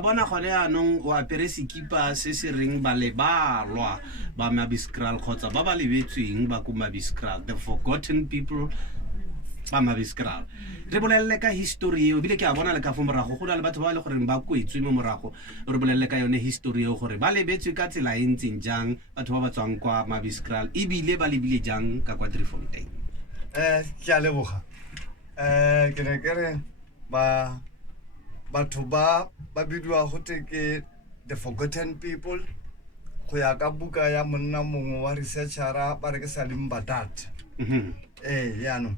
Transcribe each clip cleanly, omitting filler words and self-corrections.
Bona gone anong o apere sekipa se se reng ba lebalwa ba Mabeskraal kgotsa ba ba lebetsweng ba ko Mabeskraal, the forgotten people ba Mabeskraal. Re bolelele ka history eo bile ke a bona le ka fo morago go na le batho ba le gore ba kwetswe mo morago. Re bolelele ka yone history eo gore ba lebetswe ka tsela e ntseng jang batho ba ba tswang kwa Mabeskraal ebile ba lebile jang ka kwa Driefontein. Ke a leboga. Ke ne ke re batho ba bidiwa gote ke the forgotten people go ya ka buka ya monna mongwe wa researchera ba re ke Salim Batho. Yaanong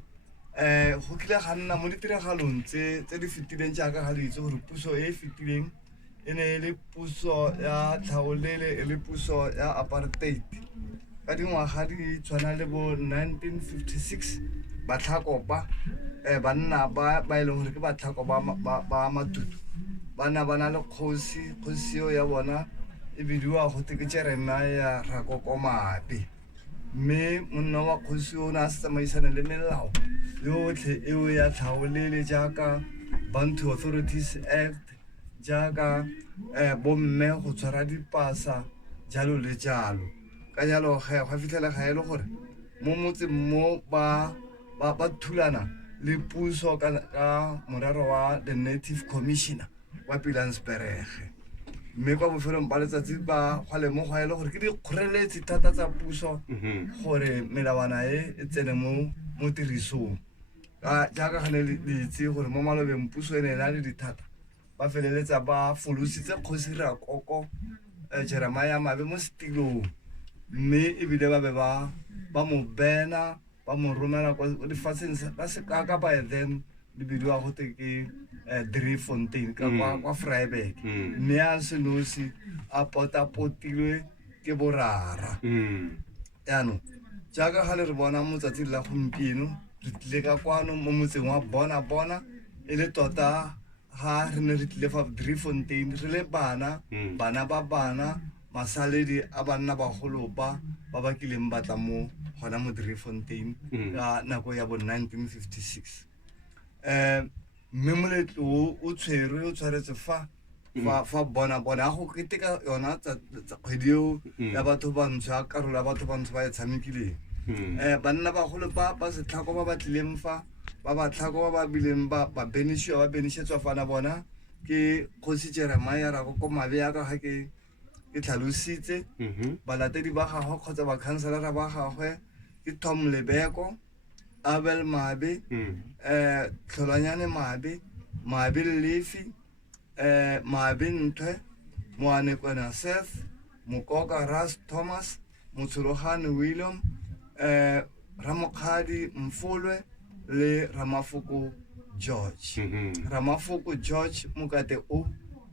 go kile ga nna mo ditiragalong tse di fetileng jaaka ga le itse gore puso e fetileng e ne le puso ya tlhaolele e le puso ya apartheid ka dingwaga di tshwana le bo 1956 batlhakopa banna ba e leng gore ke batlhakopa ba matutu bana le kgosi ya bona e bidiwa gote ke Rre Mokate. Mme monna wa kgosi o na se tsamaisana le melao yotlhe eo ya tlhaolele jaaka Bantu Authorities Act jaaka bomme go tshwara dipasa jalo le jalo. Ka jalo ga fitlhela ga e le gore mo motseng mo ba thulana le puso ka morero wa the Native Commissioner wa Pilansberg. Mme kwa bofelong ba letsatsi ba go lemoga e le gore ke dikgoreletsi thata tsa puso gore melawana e tsene mo tirisong. Jaaka ga ne le itse gore mo malobeng puso e ne na le dithata ba feleletsa ba folositse Kgosi Moshe Mabe mo setilong. Mme ebile ba be ba mo bena ba mo romela kwa difatsheng ba se ka by then di bidiwa gote ke Driefontein ka kwa Vryburg. Mme a senosi a potilwe ke borara. Yaanong jaaka ga le re bona mo tsatsing la gompieno re tlile ka kwano mo motseng wa Bona Bona e le tota ga re ne re tlile fa Driefontein re le bana ba bana masaledi a banna bagolo ba kileng batla mo gona mo Driefontein ka nako ya bo 1956. Mme moletlo o tshwaretse fa Bona Bona go keteka yona tsa kgwedi eo ya batho bantsho ya karolo ya batho bantsho ba e tshamekileng. Banna bagolo ba setlhako ba tlileng fa ba batlhako ba bileng ba benishetswa fana bona ke Kgosi Rre Mokate Mabe ya ka ga ke tlhalositse. Balatedi ba gagwe kgotsa ba counselor ba gagwe ke Tom Lebeko, Abel Mabe, Tlholanyane Mabe Lefi, Mabe Ntwe, Moanekwena Seth, Mokoka Ras Thomas, Motshologaneng William, Ramokgadi Mfolwe le Rre George Mokate o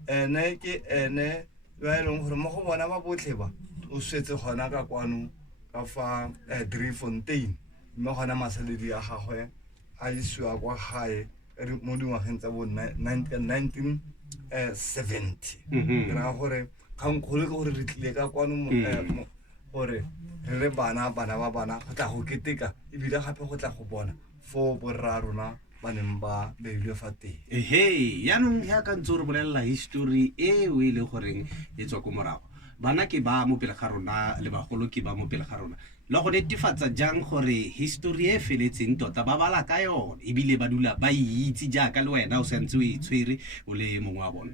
ene ke ene ba e leng gore mo go bona ba botlhe ba o swetse gona ka kwano ka fa Driefontein. Mme gona masaledi a gagwe a isiwa kwa gae mo dingwageng tsa bo 1970. Ke raya gore kgangkgolo ke gore re tlile ka kwano gore re le bana ba bana go tla go keteka ebile gape go tla go bona fo borra rona ba neng ba beilwe fa teng. Yaanong ya ka ntse re bolelela history eo e le goreng e tswa ko morago. Bana ke ba mo pele ga rona le bagolo ke ba mo pele ga rona le go netefatsa jang gore history e feletseng tota ba bala ka yone ebile ba dula ba itse jaaka le wena o santse o itshwere o le mongwe wa bona.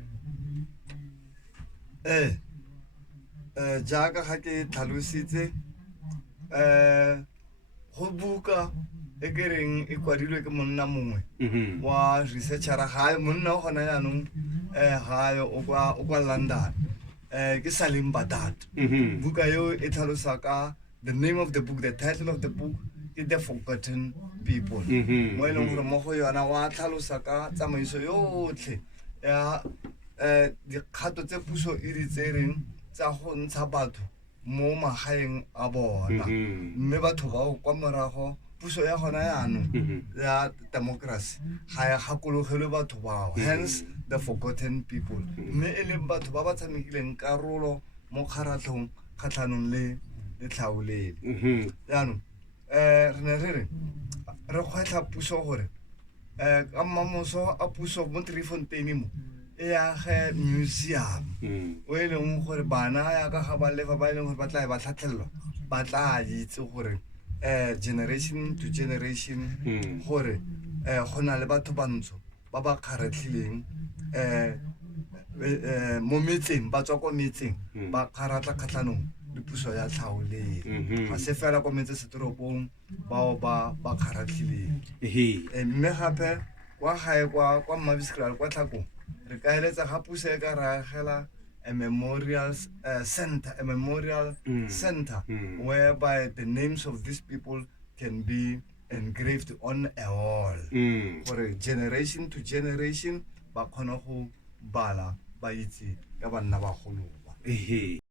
Jaaka ga ke tlhalositse go buka e ke reng e kwadilwe ke monna mongwe wa researchera gae monna o gona yaanong gae o kwa London ke Salim Batho. Buka eo e tlhalosa ka the name of the book, the title of the book is The Forgotten People. Mo e leng gore mo go yona wa tlhalosa ka tsamaiso yotlhe ya dikgato tse puso e di tsereng tsa go ntsha batho mo magaeng a bona. Mme batho ba kwa morago puso ya gona yaanong ya democracy ga ya gakologelwe batho bao, hence the forgotten people. Mme e leng batho ba ba tshamekileng karolo mo kgatlhanong le tlhaolele. Yaanong re ne re kgwetlha puso gore ka mmamoso a puso mo Driefontein mo e age museum o e leng gore bana ya ka ga ba lefa ba e leng gore ba tla ba tlhatlhelwa ba tla itse gore generation to generation gore go na le batho bantsho ba ba kgaratlhileng mo metseng ba tswa ko metseng ba kgaratla kgatlhanong le puso ya tlhaolele ga se fela ko metsesetoropong bao ba kgaratlhileng mme gape kwa gae kwa Mabeskraal kwa Tlhakong re ka eletsa ga puso e ka re agela a memorial center whereby the names of these people can be engraved on a wall for generation to generation ba kgona go bala ba itse ka banna ba golo ba